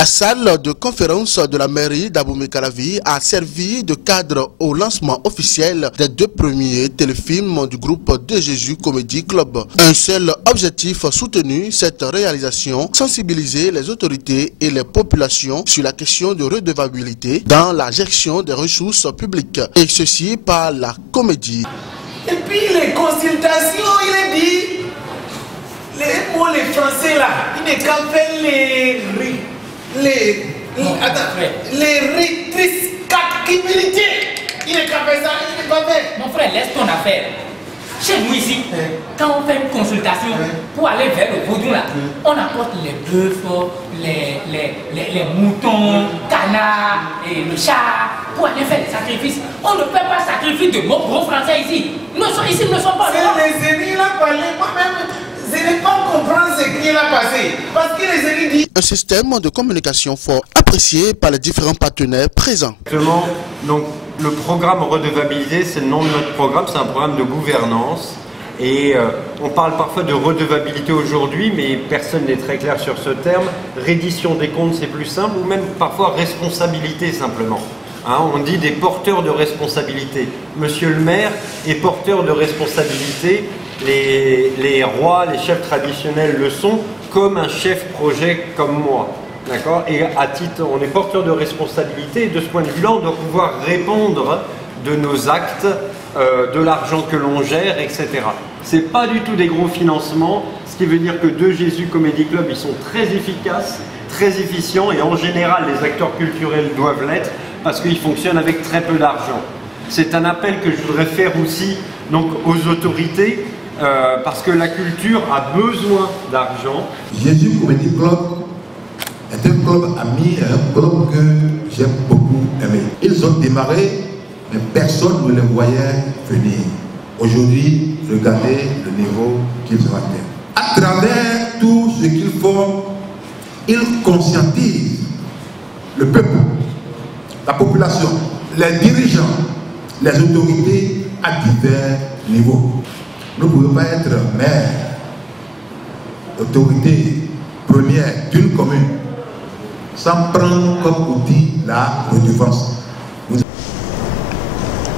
La salle de conférence de la mairie d'Abomey-Calavi a servi de cadre au lancement officiel des 2 premiers téléfilms du groupe De Jésus Comedy Club. Un seul objectif soutenu, cette réalisation, sensibiliser les autorités et les populations sur la question de redevabilité dans la gestion des ressources publiques. Et ceci par la comédie. Et puis les consultations, il est dit, les Français là, ils ne qu'appellent les rétriskabilités. Il est capable ça, il n'est pas fait. Mon frère, laisse ton affaire. Chez nous ici, quand on fait une consultation pour aller vers le vaudou là, on apporte les bœufs, les moutons, canards et le chat pour aller faire les sacrifices. On ne peut pas sacrifier de mots gros français ici. Nous ici ne sommes pas. C'est les ennemis là parlé, moi-même. Je n'ai pas comprendre ce qui est là passé. Parce que les élus disent... Un système de communication fort apprécié par les différents partenaires présents. Exactement. Donc, le programme redevabilité, c'est le nom de notre programme, c'est un programme de gouvernance. Et on parle parfois de redevabilité aujourd'hui, mais personne n'est très clair sur ce terme. Reddition des comptes, c'est plus simple, ou même parfois responsabilité simplement. Hein, on dit des porteurs de responsabilité. Monsieur le maire est porteur de responsabilité. Les rois, les chefs traditionnels le sont, comme un chef projet comme moi. D'accord ? Et à titre, on est porteur de responsabilité, et de ce point de vue-là, on doit pouvoir répondre de nos actes, de l'argent que l'on gère, etc. C'est pas du tout des gros financements, ce qui veut dire que De Jésus Comedy Club, ils sont très efficaces, très efficients, et en général, les acteurs culturels doivent l'être, parce qu'ils fonctionnent avec très peu d'argent. C'est un appel que je voudrais faire aussi donc, aux autorités, parce que la culture a besoin d'argent. Jésus Comedy Club est un club ami, un club que j'aime beaucoup aimer. Ils ont démarré, mais personne ne les voyait venir. Aujourd'hui, regardez le niveau qu'ils ont atteint. À travers tout ce qu'ils font, ils conscientisent le peuple, la population, les dirigeants, les autorités à divers niveaux. Nous ne pouvons pas être maire, autorité première d'une commune, sans prendre comme outil la redevance.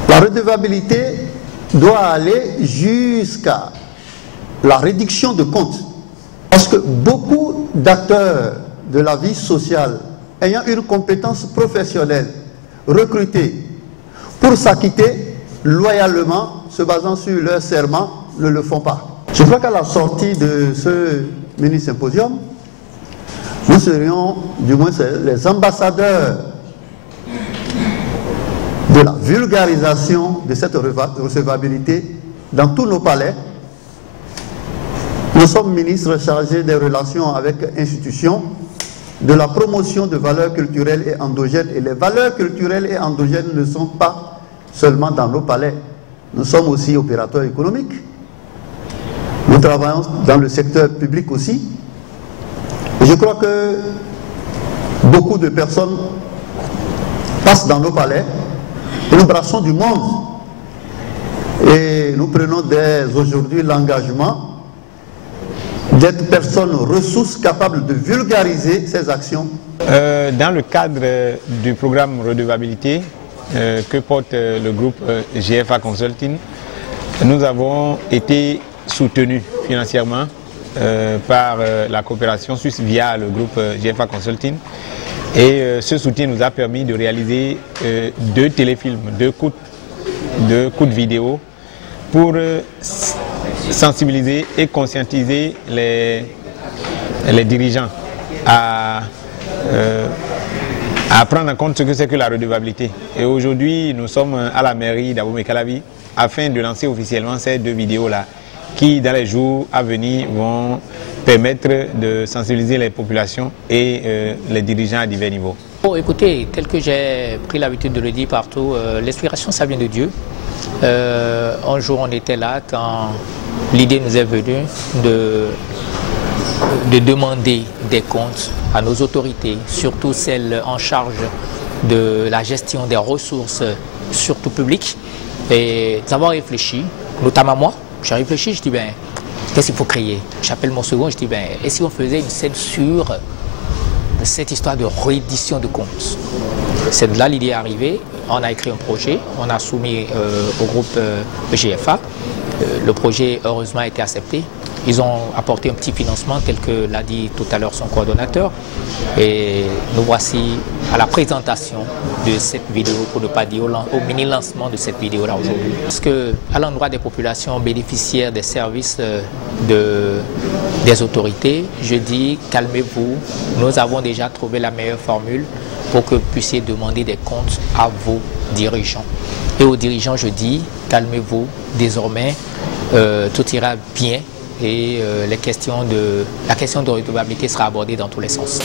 La redevabilité doit aller jusqu'à la réduction de comptes. Parce que beaucoup d'acteurs de la vie sociale ayant une compétence professionnelle recrutée pour s'acquitter loyalement, se basant sur leur serment, ne le font pas. Je crois qu'à la sortie de ce mini-symposium, nous serions, du moins les ambassadeurs de la vulgarisation de cette recevabilité dans tous nos palais. Nous sommes ministres chargés des relations avec institutions, de la promotion de valeurs culturelles et endogènes. Et les valeurs culturelles et endogènes ne sont pas seulement dans nos palais. Nous sommes aussi opérateurs économiques. Nous travaillons dans le secteur public aussi. Et je crois que beaucoup de personnes passent dans nos palais et nous brassons du monde. Et nous prenons dès aujourd'hui l'engagement d'être personnes ressources capables de vulgariser ces actions. Dans le cadre du programme redevabilité que porte le groupe GFA Consulting, nous avons été soutenus financièrement par la coopération suisse via le groupe GFA Consulting. Et ce soutien nous a permis de réaliser 2 téléfilms, 2 coups de vidéo pour sensibiliser et conscientiser les dirigeants à prendre en compte ce que c'est que la redevabilité. Et aujourd'hui, nous sommes à la mairie d'Abomey-Calavi afin de lancer officiellement ces 2 vidéos-là qui, dans les jours à venir, vont permettre de sensibiliser les populations et les dirigeants à divers niveaux. Oh, écoutez, tel que j'ai pris l'habitude de le dire partout, l'inspiration, ça vient de Dieu. Un jour, on était là quand l'idée nous est venue de demander des comptes à nos autorités, surtout celles en charge de la gestion des ressources, surtout publiques. Et nous avons réfléchi, notamment moi, j'ai réfléchi, je dis, ben, qu'est-ce qu'il faut créer? J'appelle mon second, je dis, ben, et si on faisait une scène sur cette histoire de réédition de comptes. C'est de là l'idée est arrivée. On a écrit un projet, on a soumis au groupe GFA. Le projet, heureusement, a été accepté. Ils ont apporté un petit financement, tel que l'a dit tout à l'heure son coordonnateur. Et nous voici à la présentation de cette vidéo, pour ne pas dire au mini-lancement de cette vidéo-là aujourd'hui. Parce qu'à l'endroit des populations bénéficiaires des services des autorités, je dis calmez-vous, nous avons déjà trouvé la meilleure formule pour que vous puissiez demander des comptes à vos dirigeants. Et aux dirigeants, je dis calmez-vous, désormais tout ira bien. Et la question de redevabilité sera abordée dans tous les sens.